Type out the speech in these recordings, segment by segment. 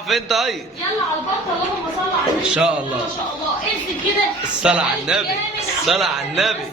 فين طيب؟ يلا على البط. اللهم صل على النبي. ان شاء الله. ما شاء الله. انزل كده. الصلاة على النبي. الصلاة على النبي.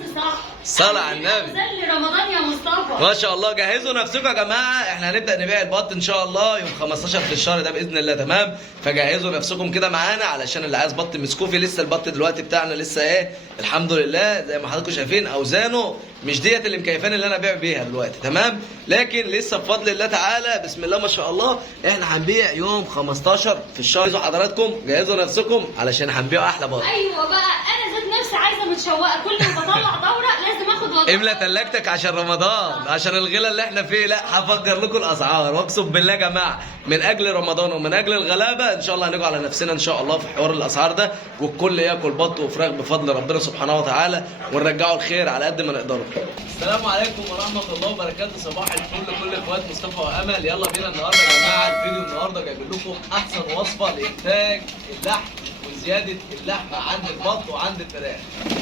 الصلاة على النبي. زل رمضان يا مصطفى. ما شاء الله. جهزوا نفسكم يا جماعه، احنا هنبدا نبيع البط ان شاء الله يوم 15 في الشهر ده باذن الله. تمام؟ فجهزوا نفسكم كده معانا علشان اللي عايز بط مسكوفي. لسه البط دلوقتي بتاعنا لسه ايه، الحمد لله زي ما حضراتكم شايفين اوزانه مش ديت اللي مكيفاني اللي انا ابيع بيها دلوقتي. تمام؟ لكن لسه بفضل الله تعالى بسم الله ما شاء الله احنا هنبيع يوم 15 في الشهر. جهزوا حضراتكم، جهزوا نفسكم علشان هنبيع احلى بط. ايوه بقى، انا ذات نفسي عايزه متشوقه، كل ما بطلع دوره لازم اخد وضع. املى تلاجتك عشان رمضان، عشان الغلا اللي احنا فيه. لا هفجر لكم الاسعار، واقسم بالله يا جماعه من اجل رمضان ومن اجل الغلابه ان شاء الله هنيجوا على نفسنا ان شاء الله في حوار الاسعار ده، والكل ياكل بط وفراخ بفضل ربنا سبحانه وتعالى، ونرجعوا الخير على قد ما نقدروا. السلام عليكم ورحمه الله وبركاته. صباح الفل كل اخوات مصطفى وامل. يلا بينا النهارده يا جماعه الفيديو النهارده جايب لكم احسن وصفه لانتاج اللحم وزياده اللحمه عند البط وعند الفراخ.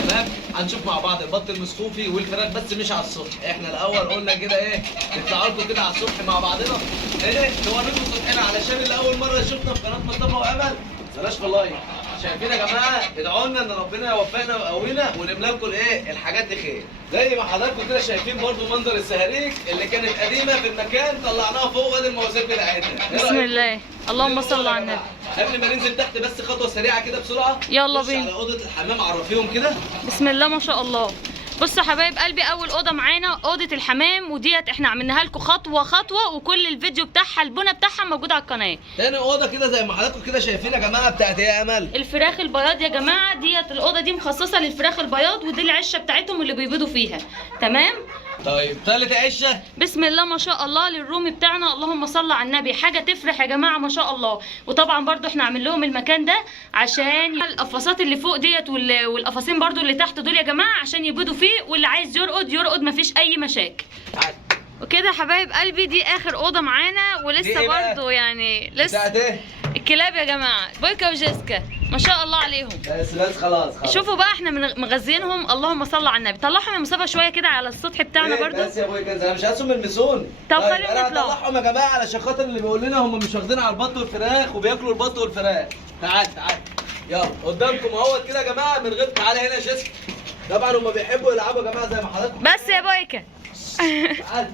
تمام؟ هنشوف مع بعض البط المسكوفي والفراخ بس مش على الصبح. احنا الاول قلنا كده ايه، نطلع لكم كده على الصبح مع بعضنا ايه، نوريكم صبحنا علشان اللي اول مره يشوفنا في قناه مصطفى وامل بلاش في لايك. شايفين يا جماعه؟ ادعوا لنا ان ربنا يوفقنا ويقوينا ونملى لكم الايه الحاجات دي خير. زي ما حضراتكم كده شايفين برضو منظر السهاريك اللي كانت قديمه في المكان طلعناها فوق ادي المواسير بتاعتنا. بسم الله. اللهم صل على النبي. قبل ما ننزل تحت بس خطوه سريعه كده بسرعه. يلا بينا على اوضه الحمام، عرفيهم كده. بسم الله ما شاء الله. بصوا يا حبايب قلبي، اول اوضه معانا اوضه الحمام، وديت احنا عملناها لكم خطوه خطوه، وكل الفيديو بتاعها البنى بتاعها موجود على القناه. تاني اوضه كده زي ما حضراتكم كده شايفين يا جماعه بتاعت ايه يا امل؟ الفراخ البياض يا جماعه. ديت الاوضه دي مخصصه للفراخ البياض، ودي العشه بتاعتهم اللي بيبيضوا فيها. تمام؟ طيب تالت عشه. بسم الله ما شاء الله للرومي بتاعنا. اللهم صل على النبي. حاجه تفرح يا جماعه ما شاء الله. وطبعا برضو احنا عامل لهم المكان ده عشان القفاصات اللي فوق ديت والقفاصين برضو اللي تحت دول يا جماعه عشان يبيضوا فيه، واللي عايز يرقد يرقد مفيش اي مشاكل. وكده حبايب قلبي دي اخر اوضه معانا، ولسه إيه برضو يعني لسه بتاعت ايه؟ الكلاب يا جماعه بويكا وجيسكا ما شاء الله عليهم. بس خلاص. شوفوا بقى احنا مغذينهم. اللهم صل على النبي. طلعهم يا مصطفى شويه كده على السطح بتاعنا إيه برضو. بس يا ابويا كده مش هاسهم المسون. طب طيب خليهم انا يطلعوا. هطلعهم يا جماعه علشان خاطر اللي بيقول لنا هم مش واخدين على البط والفراخ وبياكلوا البط والفراخ. تعال يلا قدامكم اهوت كده يا جماعه من غير. تعالى هنا يا جيسكا. طبعا هم بيحبوا يلعبوا يا جماعه زي ما حضراتكم. بس يا بويكا. تعال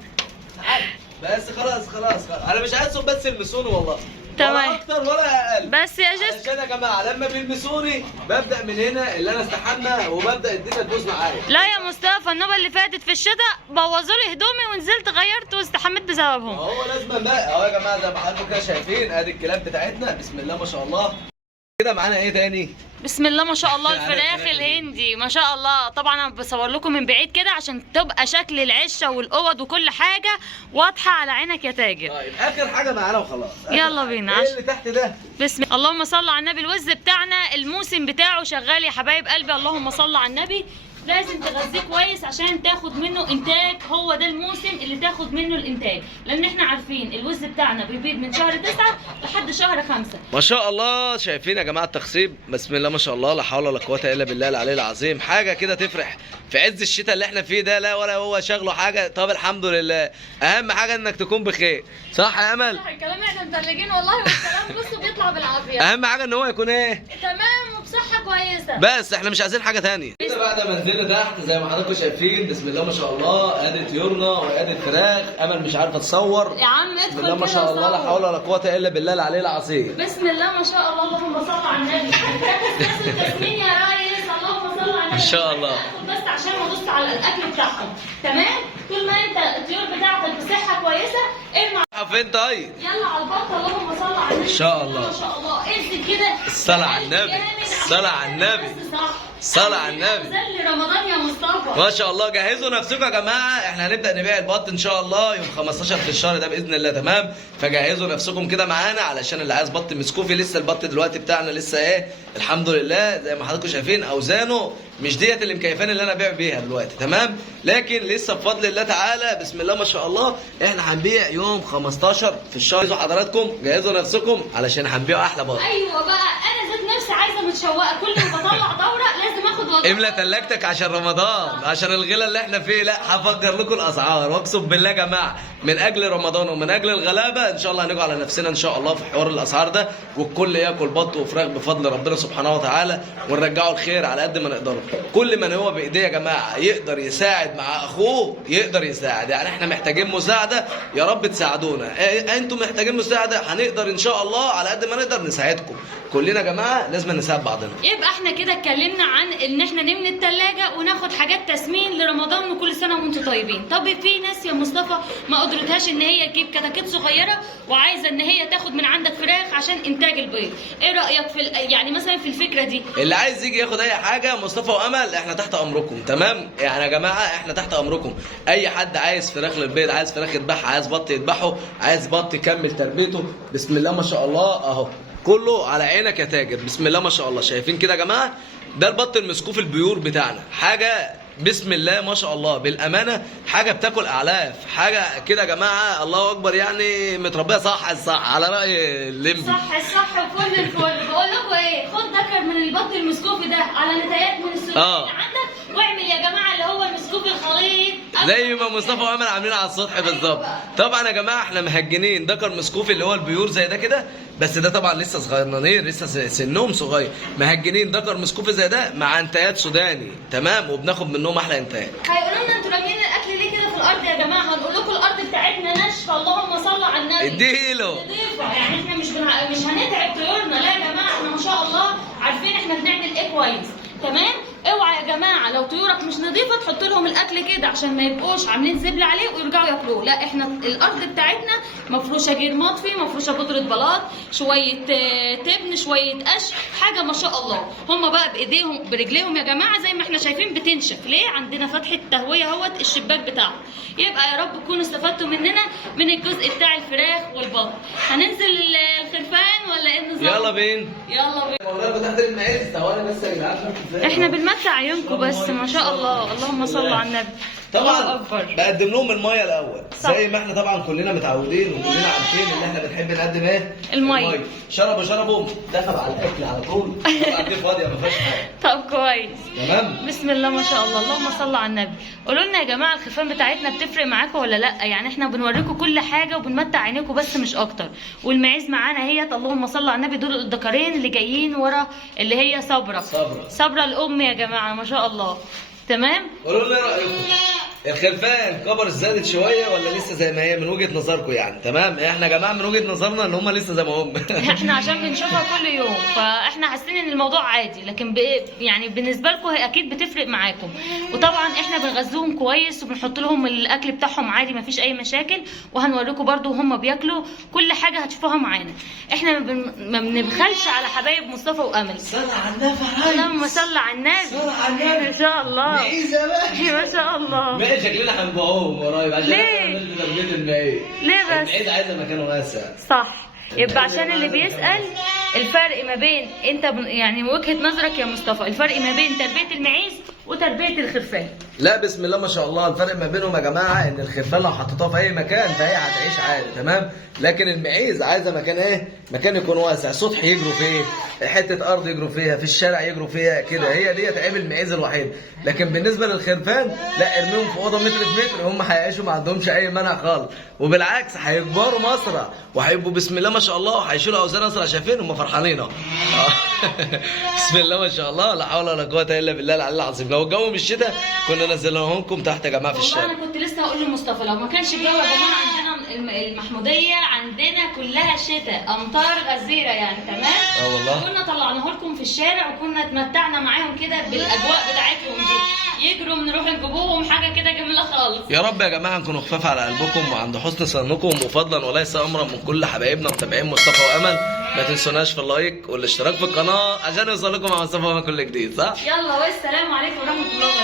بس خلاص. انا مش عايزهم بس يلمسوني والله. تمام. ولا اكتر ولا اقل. بس يا جيسكا عشان يا جماعه لما بيلمسوني ببدا من هنا اللي انا استحمى وببدا الدنيا تبوظ معايا. لا يا مصطفى، النوبه اللي فاتت في الشتاء بوظوا لي هدومي ونزلت غيرت واستحميت بسببهم. هو لازم بقى اهو يا جماعه زي ما حضراتكم كده شايفين ادي الكلاب بتاعتنا بسم الله ما شاء الله. كده معانا ايه تاني؟ بسم الله ما شاء الله الفراخ الهندي ما شاء الله. طبعا انا بصور لكم من بعيد كده عشان تبقى شكل العشه والاوض وكل حاجه واضحه على عينك يا تاجر. طيب اخر حاجه معانا وخلاص. يلا بينا. ايه اللي تحت ده؟ بسم الله. اللهم صل على النبي. الوز بتاعنا الموسم بتاعه شغال يا حبايب قلبي. اللهم صل على النبي. لازم تغذيه كويس عشان تاخد منه انتاج. هو ده الموسم اللي تاخد منه الانتاج، لان احنا عارفين الوز بتاعنا بيبيض من شهر 9 لحد شهر 5. ما شاء الله. شايفين يا جماعه التخصيب بسم الله ما شاء الله لا حول ولا قوه الا بالله العلي العظيم. حاجه كده تفرح في عز الشتاء اللي احنا فيه ده. لا ولا هو شغله حاجه. طب الحمد لله، اهم حاجه انك تكون بخير. صح يا امل؟ صح الكلام. احنا متلجين والله، والكلام بصوا بيطلع بالعافيه. اهم حاجه ان هو يكون ايه؟ تمام وبصحه كويسه. بس احنا مش عايزين حاجه ثانيه. كده بعد ما نزلنا تحت زي ما حضراتكم شايفين بسم الله ما شاء الله ادي طيورنا وادي الفراخ. امل مش عارفه تصور. يا عم ادخل بسم الله ما كده شاء الله لا وصور. حول ولا قوه الا بالله العلي العظيم. بسم الله ما شاء الله. اللهم صل على النبي. تسمين يا ريس. اللهم صل على النبي. ان شاء الله. بس عشان ابص على الاكل بتاعهم. تمام؟ طول ما انت الطيور بتاعتك بصحه كويسه ارمي. فين طيب؟ يلا على البط. اللهم صل على النبي. ان شاء الله. ما شاء الله. انزل كده. الصلاة على النبي. الصلاة على النبي. الصلاة على النبي. زل رمضان يا مصطفى. ما شاء الله. جهزوا نفسكم يا جماعه احنا هنبدا نبيع البط ان شاء الله يوم 15 في الشهر ده باذن الله. تمام؟ فجهزوا نفسكم كده معانا علشان اللي عايز بط مسكوفي. لسه البط دلوقتي بتاعنا لسه ايه، الحمد لله زي ما حضراتكم شايفين اوزانه مش ديت اللي مكيفاني اللي انا ابيع بيها دلوقتي. تمام؟ لكن لسه بفضل الله تعالى بسم الله ما شاء الله احنا هنبيع يوم 15 في الشهر. جهزوا حضراتكم، جهزوا نفسكم علشان هنبيع احلى بط. ايوه بقى، انا ذات نفسي عايزه متشوقه، كل ما بطلع دوره لازم اخد وضع. املى تلاجتك عشان رمضان، عشان الغلا اللي احنا فيه. لا هفجر لكم الاسعار، واقسم بالله يا جماعه من اجل رمضان ومن اجل الغلابه ان شاء الله هنيجوا على نفسنا ان شاء الله في حوار الاسعار ده، والكل ياكل بط وفراخ بفضل ربنا سبحانه وتعالى، ونرجعوا الخير على قد ما نقدر. كل من هو بايديه يا جماعه يقدر يساعد مع اخوه يقدر يساعد، يعني احنا محتاجين مساعده يا رب تساعدونا. انتم محتاجين مساعده هنقدر ان شاء الله على قد ما نقدر نساعدكم. كلنا يا جماعه لازم نساعد بعضنا. يبقى احنا كده اتكلمنا عن ان احنا نملي التلاجة وناخد حاجات تسمين لرمضان، وكل سنه وانتم طيبين. طب في ناس يا مصطفى ما قدرتهاش ان هي تجيب كتاكيت صغيره وعايزه ان هي تاخد من عندك فراخ عشان انتاج البيض، ايه رايك في يعني مثلا في الفكره دي؟ اللي عايز يجي ياخد اي حاجه مصطفى وامل احنا تحت امركم، تمام؟ يعني يا جماعه احنا تحت امركم. اي حد عايز فراخ للبيض، عايز فراخ يذبحها، عايز بط يذبحه، عايز بط يكمل تربيته، بسم الله ما شاء الله اهو كله على عينك يا تاجر. بسم الله ما شاء الله. شايفين كده يا جماعه؟ ده البط المسكوف البيور بتاعنا، حاجه بسم الله ما شاء الله بالامانه، حاجه بتاكل اعلاف، حاجه كده يا جماعه الله اكبر، يعني متربيه صح الصح على راي الليمبي. صح الصح وكل الفل. بقول لكم ايه، خد ذكر من البط المسكوفي ده على نتايات من السوق اللي عندك، واعمل يا جماعه اللي هو المسكوف الخليط زي ما مصطفى وامل عاملين على السطح بالظبط. طبعا يا جماعه احنا مهجنين ذكر مسكوفي اللي هو البيور زي ده كده، بس ده طبعا لسه صغيرين، لسه سنهم صغير. مهجنين ذكر مسكوفي زي ده مع انتايات سوداني، تمام؟ وبناخد منهم احلى انتايات. هيقولوا لنا انتوا راميين الاكل ليه كده في الارض يا جماعه؟ هنقول لكم الارض بتاعتنا ناشفه، اللهم صل على النبي. اديله نضيفه، يعني احنا مش هنتعب طيورنا، لا يا جماعه احنا ما شاء الله عارفين احنا بنعمل ايه كويس، تمام؟ اوعى يا جماعه لو طيورك مش نظيفه تحط لهم الاكل كده عشان ما يبقوش عاملين زبل عليه ويرجعوا ياكلوه، لا احنا الارض بتاعتنا مفروشه جير مطفي، مفروشه بودره بلاط، شويه تبن، شويه قش، حاجه ما شاء الله. هم بقى بايديهم برجليهم يا جماعه زي ما احنا شايفين بتنشف، ليه؟ عندنا فتحه تهويه اهوت الشباك بتاعهم. يبقى يا رب تكونوا استفدتوا مننا من الجزء بتاع الفراخ والبط. هننزل الخرفان ولا ايه النظام؟ يلا بين يلا بينا. والله فتحت المعز ثواني بس يا جدعان. احنا بنمتع عيونكم بس ما شاء الله، اللهم صل على النبي. الله طبعا اكبر. بقدم لهم الميه الاول صح. زي ما احنا طبعا كلنا متعودين وكلنا عارفين ان احنا بنحب نقدم ايه؟ المية. شربوا دخل على الاكل على طول. طبعا دي فاضيه ما فيهاش حاجه. طب كويس. تمام. بسم الله ما شاء الله، اللهم صل على النبي. قولوا لنا يا جماعه الخرفان بتاعتنا بتفرق معاكم ولا لا؟ يعني احنا بنوريكم كل حاجه وبنمتع عينيكم بس مش اكتر. والمعيز معانا هي اللهم صل على النبي، دول الدكارين اللي جايين ورا اللي هي صبره الام يا جماعه ما شاء الله، تمام؟ قولوا لنا رايكم، الخلفان كبر زادت شويه ولا لسه زي ما هي من وجهه نظركم يعني؟ تمام؟ احنا يا جماعه من وجهه نظرنا ان هم لسه زي ما هم. احنا عشان بنشوفها كل يوم فاحنا حاسين ان الموضوع عادي، لكن يعني بالنسبه لكم هي اكيد بتفرق معاكم. وطبعا احنا بنغذوهم كويس وبنحط لهم الاكل بتاعهم عادي، مفيش اي مشاكل، وهنوريكم برده وهم بياكلوا كل حاجه هتشوفوها معانا. احنا ما بنبخلش على حبايب مصطفى وامل. صل على النبي. اللهم صل على النبي. صل على النبي. ما شاء الله. معيزه بقى. ما شاء الله. بقى شكلنا هنبيعوهم قريب عشان ليه؟ تربيه المعيز. ليه بس؟ المعيز عايزه مكان واسع. صح. يبقى عشان اللي بيسأل الفرق ما بين انت يعني وجهة نظرك يا مصطفى، الفرق ما بين تربية المعيز وتربية الخرفان. لا بسم الله ما شاء الله، الفرق ما بينهم يا جماعه ان الخرفان لو حطيتها في اي مكان فهي هتعيش عادي، تمام؟ لكن المعيز عايزه مكان ايه؟ مكان يكون واسع، سطح يجروا فيه، حته ارض يجروا فيها، في الشارع يجروا فيها كده، هي ديت عيب المعيز الوحيد. لكن بالنسبه للخرفان لا، ارميهم في اوضه متر في متر هم هيعيشوا ما عندهمش اي منع خالص، وبالعكس هيكبروا مسرع وهيبقوا بسم الله ما شاء الله وهيشيلوا اوزان اسرع. شايفين هم فرحانين اهو. بسم الله ما شاء الله، لا حول ولا قوه الا بالله العلي العظيم. لو الجو مش شتاء كنا نزلناهم لكم تحت يا جماعه في الشارع. والله انا كنت لسه هقول لمصطفى لو ما كانش الجو يا جماعه عندنا المحموديه عندنا كلها شتاء، امطار غزيره يعني، تمام؟ والله كنا طلعناه لكم في الشارع وكنا اتمتعنا معاهم كده بالاجواء بتاعتهم دي، يجروا نروح نجيبوهم، حاجه كده جميله خالص. يا رب يا جماعه نكونوا خفاف على قلبكم وعند حسن ظنكم، وفضلا وليس امرا من كل حبايبنا متابعين مصطفى وامل. ما تنسوناش في اللايك والاشتراك في القناه عشان يوصل لكم مع مصطفى وامل كل جديد، صح؟ يلا والسلام عليكم ورحمه الله وبركاته.